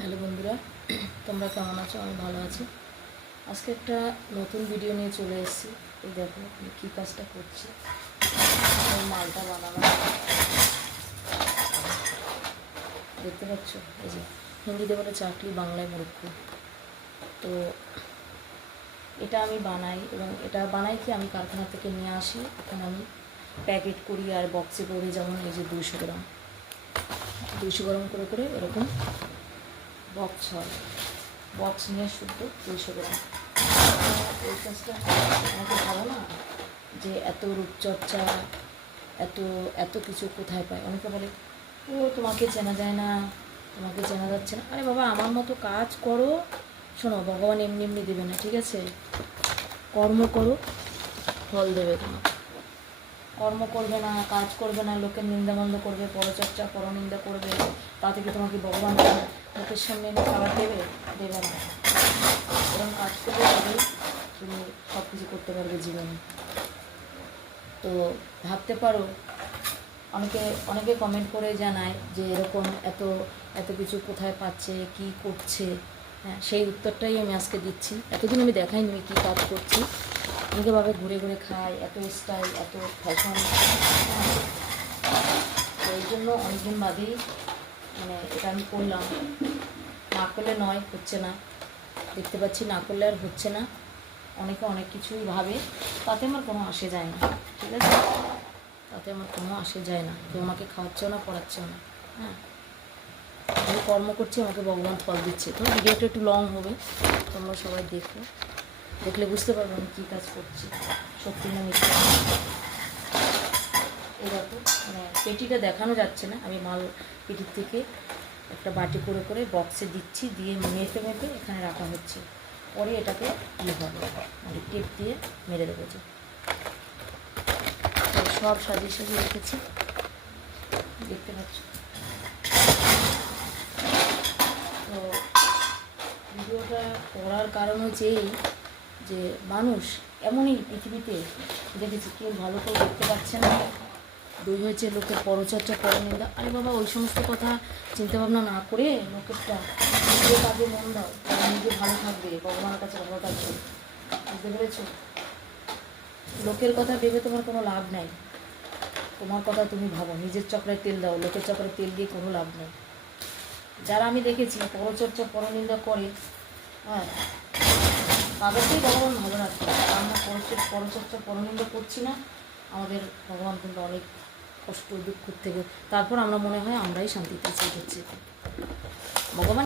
Hello বন্ধুরা, তোমরা কেমন আছো? আমি ভালো আছি। আজকে একটা নতুন ভিডিও নিয়ে চলে এসেছি। এই দেখো আমি কী কাজটা করছি। এই মালটা বানানো দেখতে পাচ্ছ, এই যে হিন্দিতে বলে চাকলি, বাংলায় মূর্খ। তো এটা আমি বানাই, এবং এটা বানাই কি আমি কারখানা থেকে নিয়ে আসি, এখানে আমি প্যাকেট করি আর বক্সে করে, যেমন এই যে 200 গ্রাম করে করে এরকম বক্স হয়। বক্স নিয়ে শুদ্ধ 200 গ্রাম। এই কাজটা আমাকে ভালো না, যে এত রূপচর্চা, এত এত কিছু কোথায় পায়। অনেকে বলে ও তোমাকে চেনা যায় না, তোমাকে চেনা যাচ্ছে না। আরে বাবা, আমার মতো কাজ করো। শোনো, ভগবান এমনি এমনি দেবে না, ঠিক আছে? কর্ম করো, ফল দেবে তোমার। কর্ম করবে না, কাজ করবে না, লোকের নিন্দাবন্ধ করবে, পরচর্চা পরনিন্দা করবে, তা থেকে তোমাকে ভগবান মুখের সামনে এনে খাবার দেবে? দেবে না। এরকম কাজ করবে, তবেই তুমি সব কিছু করতে পারবে জীবনে। তো ভাবতে পারো, অনেকে কমেন্ট করে জানায় যে এরকম এত এত কিছু কোথায় পাচ্ছে, কি করছে। হ্যাঁ, সেই উত্তরটাই আমি আজকে দিচ্ছি। এতদিন আমি দেখাইনি আমি কী কাজ করছি। অনেকেভাবে ঘুরে ঘুরে খাই, এত স্টাইল, এত ফ্যাশন। তো এই জন্য অনেকদিন বাদেই এটা আমি করলাম। না করলে নয়, হচ্ছে না, দেখতে পাচ্ছি না করলে আর হচ্ছে না। অনেকে অনেক কিছুই ভাবে, তাতে আমার কোনো আসে যায় না, ঠিক আছে? তাতে আমার কোনো আসে যায় না। কেউ আমাকে খাওয়াচ্ছেও না, পড়াচ্ছেও না। হ্যাঁ, আমি কর্ম করছি, আমাকে ভগবান ফল দিচ্ছে। তো ভিডিওটা একটু লং হবে, তোমরা সবাই দেখো। দেখলে বুঝতে পারবো আমি কী কাজ করছি, সত্যি না মিথ্যা। এরকম পেটিটা দেখানো যাচ্ছে না। আমি মাল পেটির থেকে একটা বাটি করে করে বক্সে দিচ্ছি, দিয়ে মেপে মেপে এখানে রাখা হচ্ছে। পরে এটাকে কী হবে, টেপ দিয়ে মেরে দেবো। যে সব সাজিয়ে সাজিয়ে রেখেছি, দেখতে পাচ্ছ। তো ভিডিওটা করার কারণ হচ্ছে এই, যে মানুষ এমনই পৃথিবীতে দেখেছি, কেউ ভালো করে দেখতে পাচ্ছে না। দুই হয়েছে লোকের পরচর্চা, পরনিন্দা। আরে বাবা, ওই সমস্ত কথা চিন্তাভাবনা না করে লোকেরটা নিজের কাজে মন দাও, তারা নিজে ভালো থাকবে, ভগবানের কাছে ভালো থাকবে। বুঝতে পেরেছ? লোকের কথা ভেবে তোমার কোনো লাভ নাই। তোমার কথা তুমি ভাবো, নিজের চক্রায় তেল দাও, লোকের চক্রায় তেল দিয়ে কোনো লাভ নেই। যারা আমি দেখেছি পরচর্চা পরনিন্দা করে, হ্যাঁ, তাদেরকেই ভগবান ভালো রাখবে। আমরা পরচর্চা পরনিন্দা করছি না, আমাদের ভগবান কিন্তু অনেক কষ্ট দুঃখ থেকে তারপর আমরা মনে হয় আমরাই শান্তিতে আছি। হচ্ছে ভগবান